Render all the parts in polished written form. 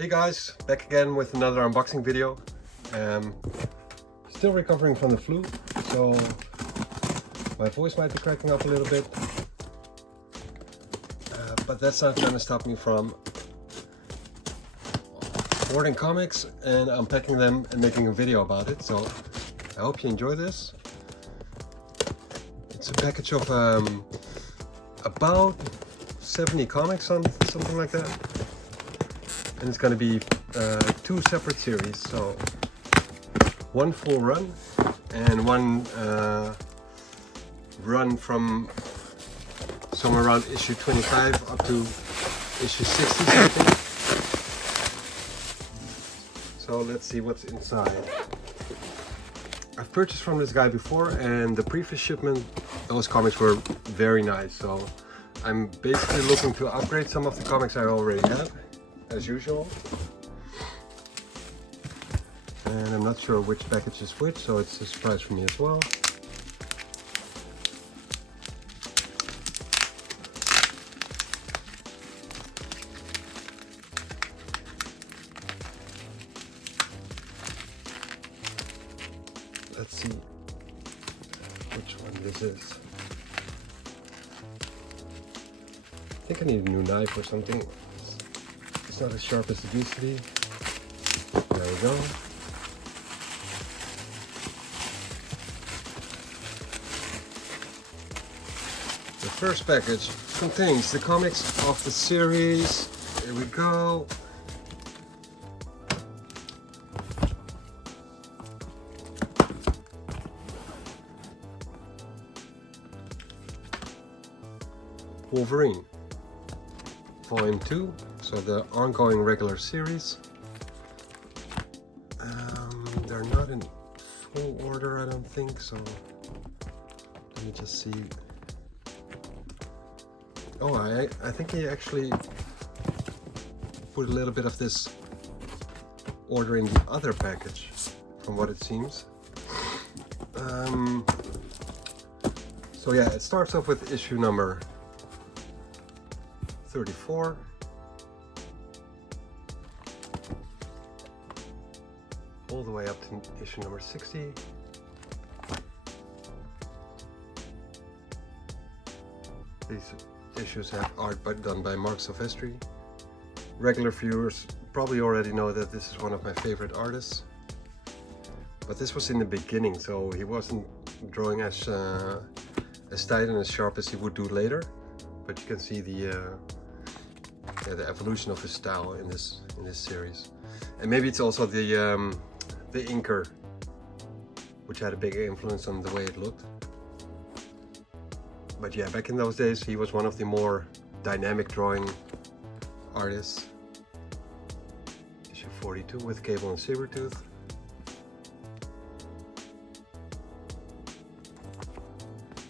Hey guys, back again with another unboxing video. Still recovering from the flu, so my voice might be cracking up a little bit, but that's not going to stop me from ordering comics and unpacking them and making a video about it. So I hope you enjoy this. It's a package of about 70 comics, something like that. And it's going to be two separate series, so one full run and one run from somewhere around issue 25 up to issue 60 something. So let's see what's inside. I've purchased from this guy before, and the previous shipment, those comics were very nice, so I'm basically looking to upgrade some of the comics I already have, as usual. And I'm not sure which package is which, so it's a surprise for me as well. Let's see which one this is. I think I need a new knife or something. It's not as sharp as it used to be. There we go. The first package contains the comics of the series. Here we go. Wolverine, Volume 2, so the ongoing regular series. They're not in full order, I don't think, so let me just see. Oh, I think he actually put a little bit of this order in the other package, from what it seems. So yeah, it starts off with issue number 34. All the way up to issue number 60. These issues have art done by Mark Silvestri. Regular viewers probably already know that this is one of my favorite artists. But this was in the beginning, so he wasn't drawing as tight and as sharp as he would do later. But you can see the evolution of his style in this series, and maybe it's also the inker, which had a big influence on the way it looked. But yeah, back in those days, he was one of the more dynamic drawing artists. Issue 42 with Cable and Sabretooth.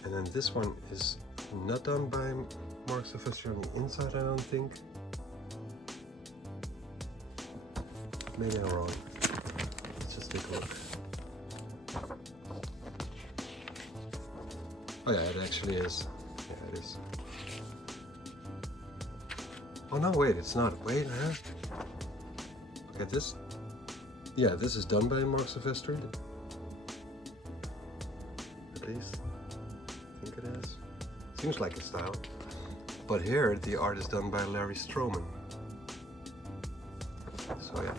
And then this one is not done by Mark Silvestri on the inside, I don't think. Maybe I'm wrong. Let's just take a look. Oh yeah, it actually is. Yeah, it is. Oh no, wait, it's not. Wait, huh? Okay, this. Yeah, this is done by Mark Silvestri. At least, I think it is. Seems like his style. But here, the art is done by Larry Stroman. So yeah,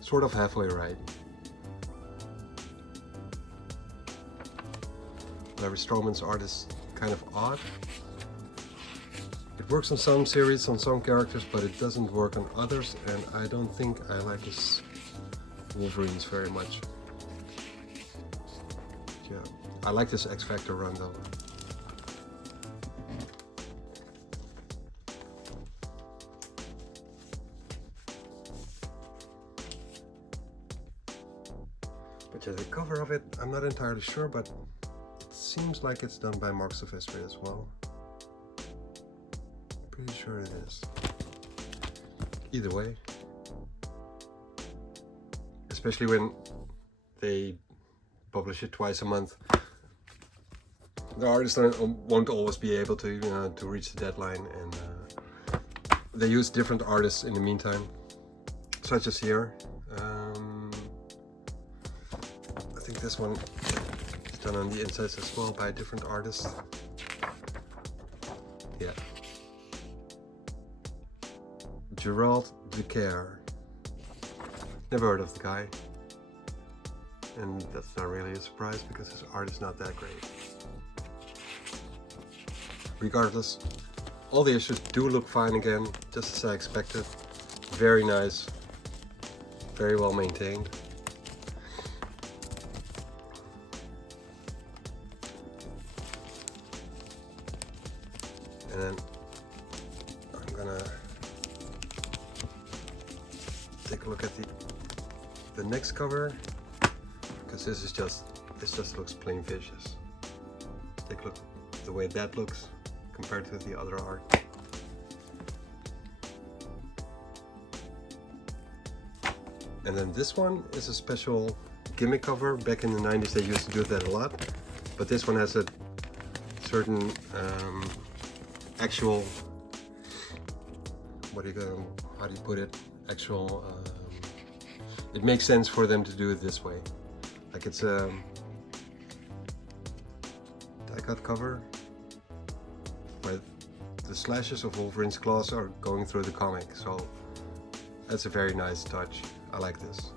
sort of halfway right. Larry Stroman's art is kind of odd. It works on some series, on some characters, but it doesn't work on others, and I don't think I like his Wolverines very much. Yeah, I like this X Factor run though. But yeah, the cover of it, I'm not entirely sure, but it seems like it's done by Mark Silvestri as well. Pretty sure it is. Either way. Especially when they publish it twice a month. The artists won't always be able to reach the deadline, and they use different artists in the meantime. such as here. I think this one is done on the insides as well by a different artist. Yeah. Gerald Decaire. Never heard of the guy. And that's not really a surprise because his art is not that great. Regardless, all the issues do look fine again, just as I expected. Very nice, very well maintained. And then I'm gonna take a look at the next cover, because this just looks plain vicious. Take a look at the way that looks compared to the other art. And then this one is a special gimmick cover. Back in the 90s they used to do that a lot, but this one has a certain actual, how do you put it, actual, it makes sense for them to do it this way. Like it's a die cut cover where the slashes of Wolverine's claws are going through the comic, so that's a very nice touch. I like this.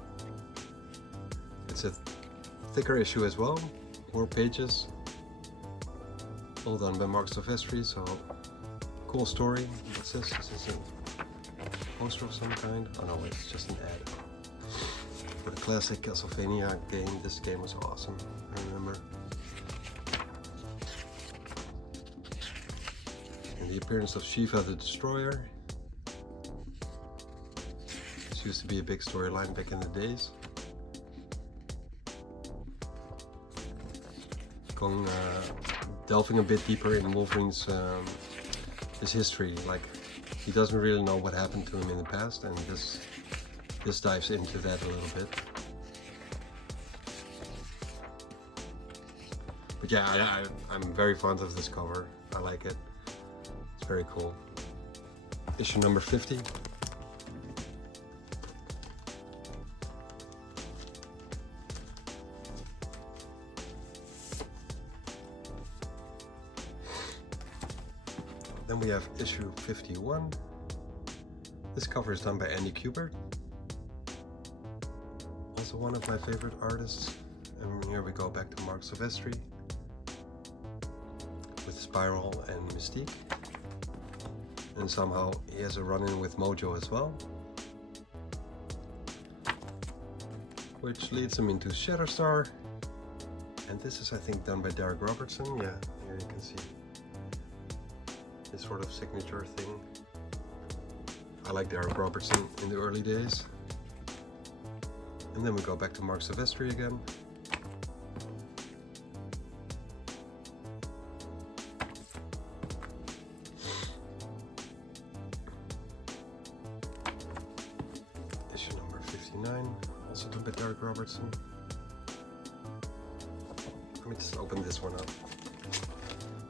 It's a thicker issue as well, more pages, all done by Marks of History, so cool story. What's this? Is this a poster of some kind? Oh no, it's just an ad. For the classic Castlevania game, this game was awesome, I remember. And the appearance of Shiva the Destroyer. This used to be a big storyline back in the days. Going, delving a bit deeper in Wolverine's his history, like he doesn't really know what happened to him in the past, and this dives into that a little bit. But yeah, I'm very fond of this cover. I like it. It's very cool. Issue number 50. Then we have issue 51. This cover is done by Andy Kubert. Also one of my favorite artists. And here we go back to Marks of History with Spiral and Mystique. And somehow he has a run-in with Mojo as well, which leads him into Shatterstar. And this is, I think, done by Derek Robertson. Yeah, here you can see his sort of signature thing. I like Derek Robertson in the early days. And then we go back to Marks of History again. Issue number 59, also done by Derek Robertson. Let me just open this one up.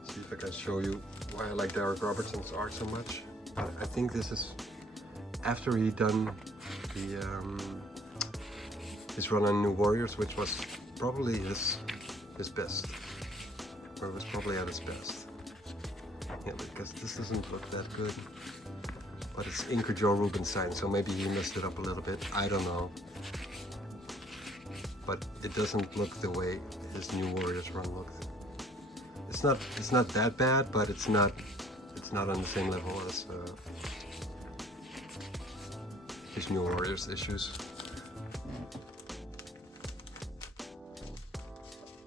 See if I can show you why I like Derek Robertson's art so much. I think this is after he done the his run on New Warriors, which was probably his best, or it was probably at his best. Yeah, because this doesn't look that good. But it's Inker Joe Rubinstein, so maybe he messed it up a little bit. I don't know. But it doesn't look the way his New Warriors run looked. It's not that bad, but it's not on the same level as his New Warriors issues.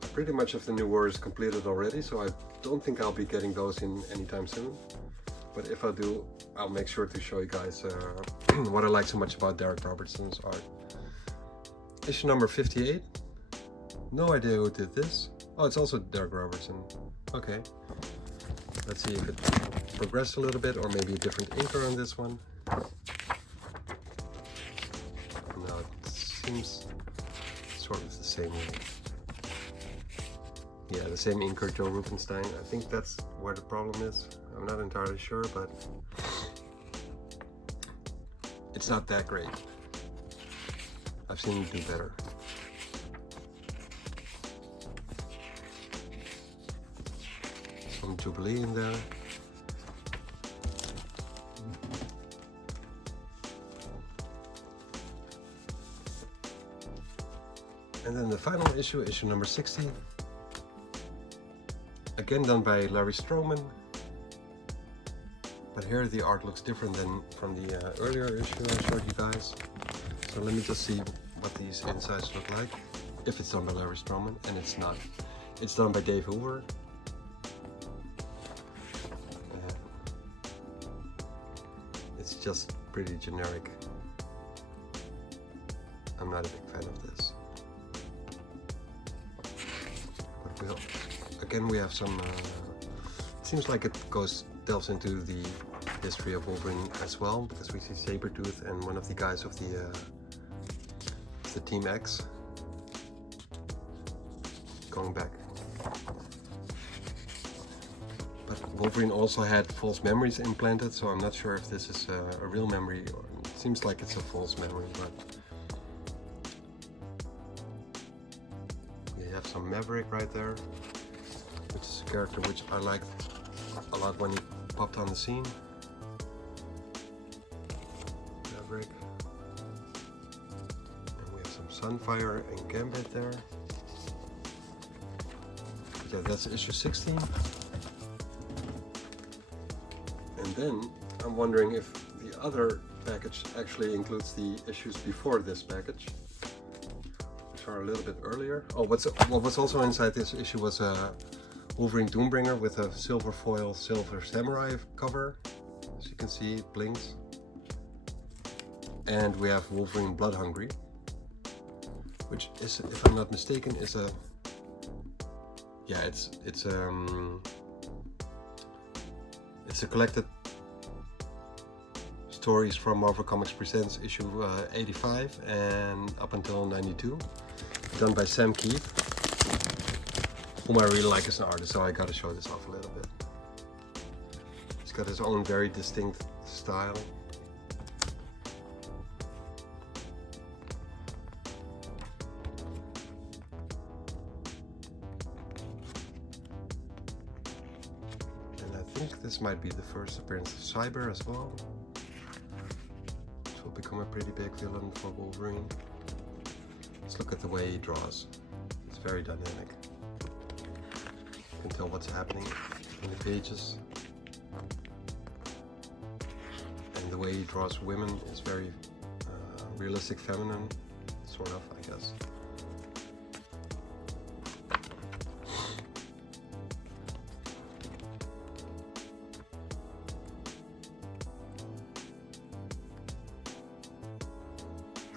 I pretty much have the New Warriors completed already, so I don't think I'll be getting those in anytime soon. But if I do, I'll make sure to show you guys what I like so much about Derek Robertson's art. Issue number 58. No idea who did this. Oh, it's also Derek Robertson. Okay. Let's see if it progressed a little bit, or maybe a different inker on this one. No, it seems sort of the same way. Yeah, the same inker, Joe Rubinstein. I think that's where the problem is. I'm not entirely sure, but it's not that great. I've seen him do better. Some Jubilee in there. And then the final issue, issue number 60. Again done by Larry Stroman. But here the art looks different than from the earlier issue I showed you guys. So let me just see what these insides look like. If it's done by Larry Stroman, and it's not. It's done by Dave Hoover. It's just pretty generic. I'm not a big fan of this. But again, we have some, seems like it delves into the history of Wolverine as well, because we see Sabretooth and one of the guys of the Team X going back. But Wolverine also had false memories implanted, so I'm not sure if this is a real memory, or it seems like it's a false memory, but we have some Maverick right there, which is a character which I liked a lot when he popped on the scene. Maverick. And we have some Sunfire and Gambit there. Yeah, that's issue 16. And then I'm wondering if the other package actually includes the issues before this package, which are a little bit earlier. Oh, what was also inside this issue was a Wolverine Doombringer with a silver foil Silver Samurai cover. As you can see, it blinks. And we have Wolverine Blood Hungry, which is, if I'm not mistaken, is a, yeah, it's a collected stories from Marvel Comics Presents issue 85 and up until 92, done by Sam Keith, whom I really like as an artist, so I gotta show this off a little bit. He's got his own very distinct style. I think this might be the first appearance of Cyber as well, which will become a pretty big villain for Wolverine. Let's look at the way he draws. It's very dynamic. You can tell what's happening in the pages. And the way he draws women is very realistic, feminine, sort of, I guess.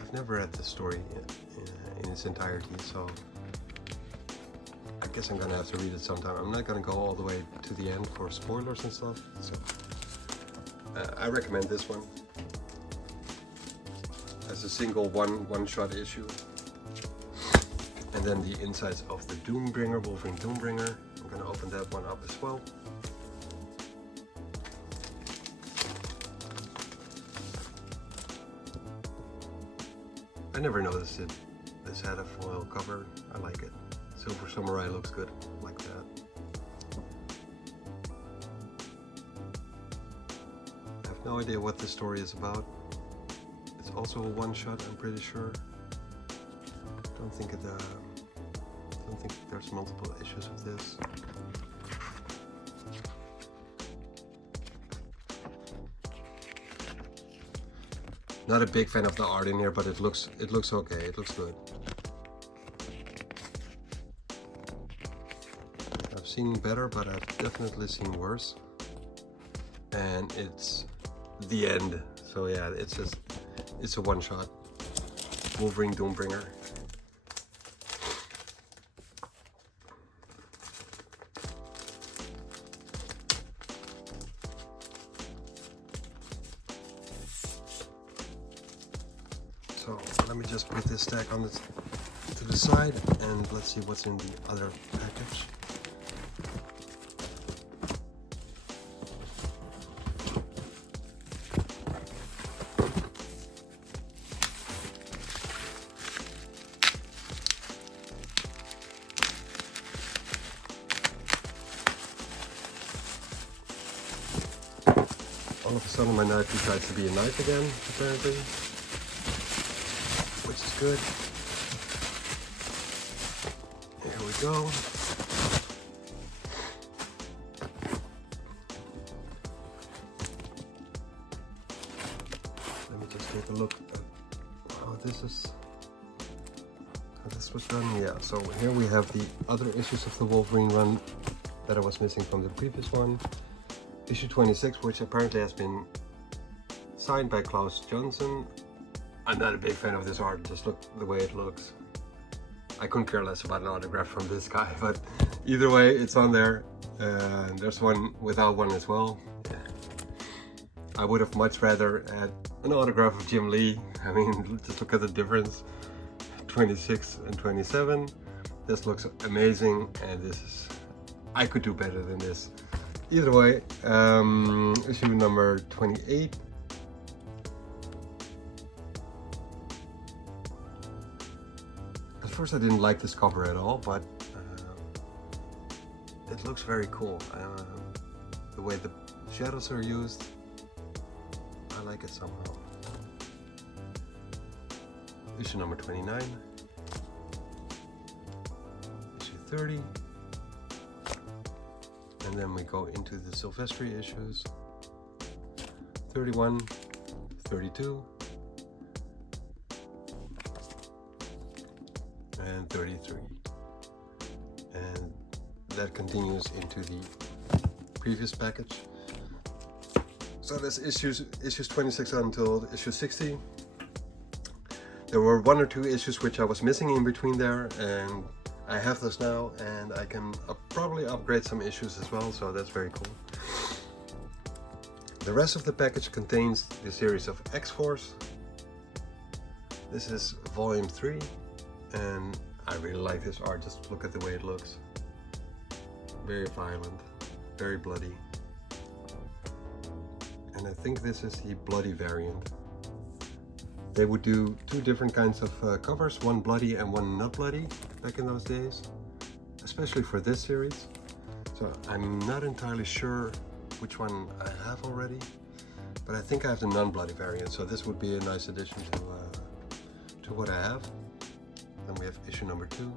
I've never read the story in its entirety, so I guess I'm gonna have to read it sometime. I'm not gonna go all the way to the end for spoilers and stuff, so I recommend this one as a single one-shot issue. And then the insides of the Doombringer, Wolverine Doombringer. I'm gonna open that one up as well. I never noticed it. This had a foil cover. I like it. Silver Samurai looks good, like that. I have no idea what the story is about. It's also a one-shot, I'm pretty sure. Don't think there's multiple issues of this. Not a big fan of the art in here, but it looks okay. It looks good. I've seen better, but I've definitely seen worse. And it's the end. So yeah, it's a one shot. Wolverine Doombringer. So let me just put this stack on to the side, and let's see what's in the other package. All of a sudden my knife decides to be a knife again, apparently, which is good. Here we go. Let me just take a look at how this was done. Yeah, so here we have the other issues of the Wolverine run that I was missing from the previous one. Issue 26, which apparently has been signed by Klaus Johnson. I'm not a big fan of this art, just look the way it looks. I couldn't care less about an autograph from this guy, but either way, it's on there. And there's one without one as well. Yeah. I would have much rather had an autograph of Jim Lee. I mean, just look at the difference. 26 and 27. This looks amazing, and this is, I could do better than this. Either way, issue number 28. At first I didn't like this cover at all, but it looks very cool. The way the shadows are used, I like it somehow. Issue number 29. Issue 30. And then we go into the Silvestri issues. 31, 32, and 33. And that continues into the previous package. So there's issues 26 until issue 60. There were one or two issues which I was missing in between there, and I have those now, and I can probably upgrade some issues as well, so that's very cool. The rest of the package contains the series of X-Force. This is volume 3, and I really like this art. Just look at the way it looks. Very violent, very bloody. And I think this is the bloody variant. They would do two different kinds of covers, one bloody and one not bloody back in those days, especially for this series. So I'm not entirely sure which one I have already, but I think I have the non-bloody variant, so this would be a nice addition to what I have. Then we have issue number 2.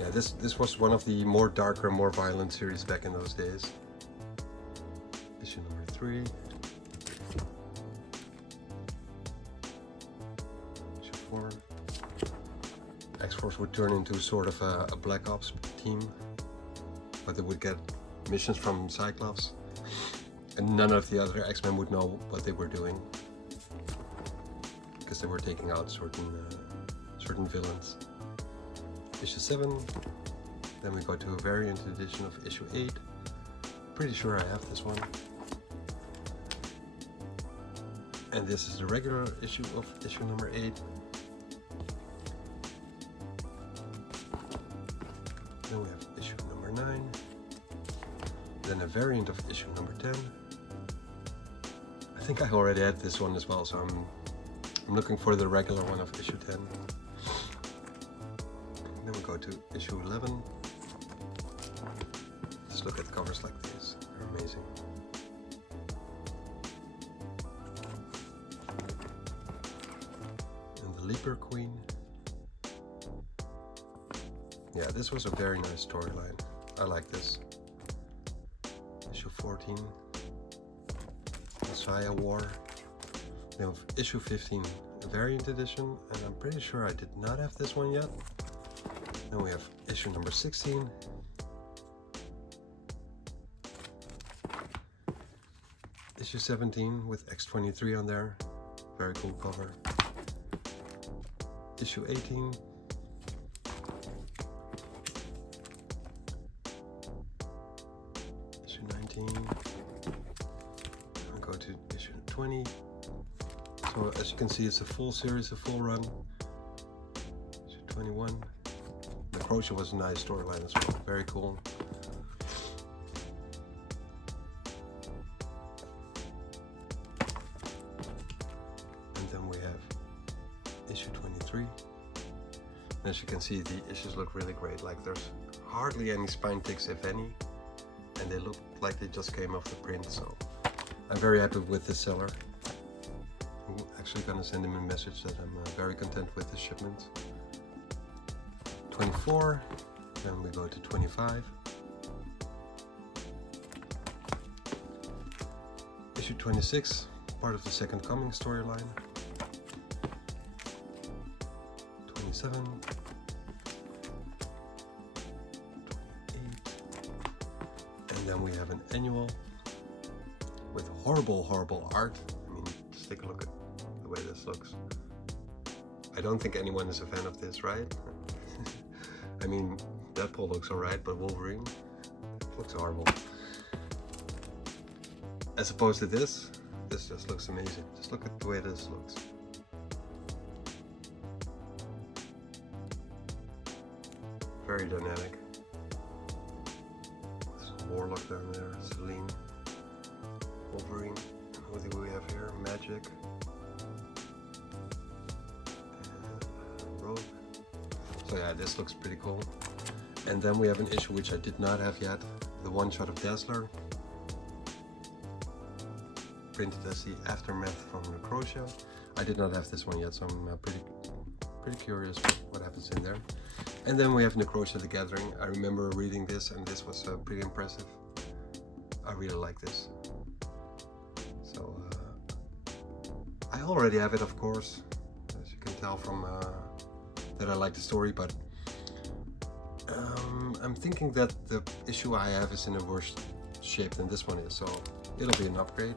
Yeah, this was one of the more darker, more violent series back in those days. Issue number 3. X-Force would turn into sort of a Black Ops team, but they would get missions from Cyclops, and none of the other X-Men would know what they were doing, because they were taking out certain villains. Issue 7, then we go to a variant edition of issue 8. Pretty sure I have this one. And this is the regular issue of issue number 8. Then we have issue number 9. Then a variant of issue number 10. I think I already had this one as well, so I'm looking for the regular one of issue 10. Then we go to issue 11. Just look at covers like these, they're amazing. And the Leaper Queen. Yeah, this was a very nice storyline. I like this. Issue 14. Messiah War. Then we have issue 15, a variant edition, and I'm pretty sure I did not have this one yet. Then we have issue number 16. Issue 17 with X-23 on there. Very cool cover. Issue 18. Issue 19. I'll go to issue 20. So as you can see, it's a full series, a full run. Issue 21. The Crochet was a nice storyline as well. Very cool. And then we have issue 23. And as you can see, the issues look really great. Like there's hardly any spine ticks, if any, and they look like they just came off the print. So I'm very happy with this seller. I'm actually gonna send him a message that I'm very content with the shipment. 24, then we go to 25. Issue 26, part of the Second Coming storyline. 27. 28. And then we have an annual with horrible art. I mean, just take a look at the way this looks. I don't think anyone is a fan of this, right? I mean, Deadpool looks alright, but Wolverine looks horrible. As opposed to this just looks amazing. Just look at the way this looks. Very dynamic. There's Warlock down there, Celine, Wolverine. Who do we have here? Magic. And Rogue. So yeah, this looks pretty cool. And then we have an issue which I did not have yet. The one shot of Dazzler. Printed as the aftermath from Necrotia. I did not have this one yet, so I'm pretty curious what happens in there. And then we have Necrotia the Gathering. I remember reading this and this was pretty impressive. I really like this. So I already have it, of course, as you can tell from that I like the story, but I'm thinking that the issue I have is in a worse shape than this one is, so it'll be an upgrade.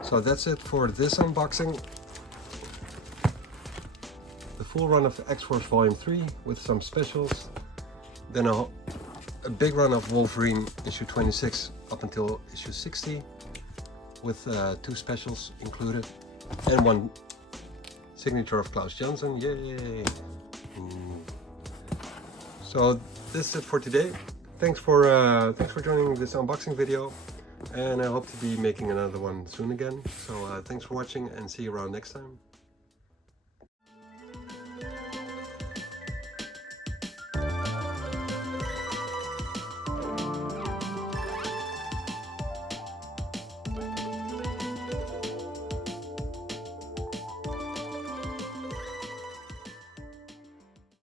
So that's it for this unboxing. The full run of X-Force Volume 3 with some specials. Then a big run of Wolverine issue 26 up until issue 60 with 2 specials included. And 1 signature of Klaus Janson, yay! So this is it for today. Thanks for joining this unboxing video. And I hope to be making another one soon again. So thanks for watching and see you around next time.